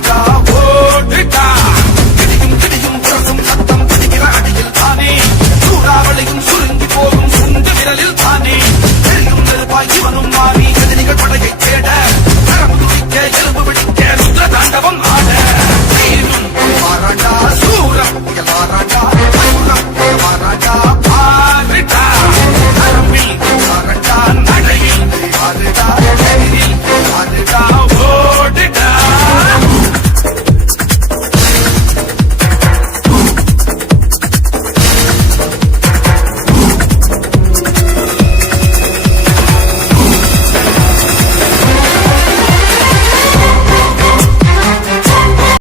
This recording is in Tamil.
ஓடுடா ஓடுடா கிடியும் கிடியும் புறசும் சத்தம் பிடிக்கிற அடியில் தானே சூறாவளியும் சுருங்கி போகும் சுண்டு விரலில் தானே தெரியும் நெருப்பாய் இவனும் மாறி எதிரிகள் படையை தேட நரம்பு துடிக்க எலும்பு பிடிக்க ருத்ர தாண்டவம்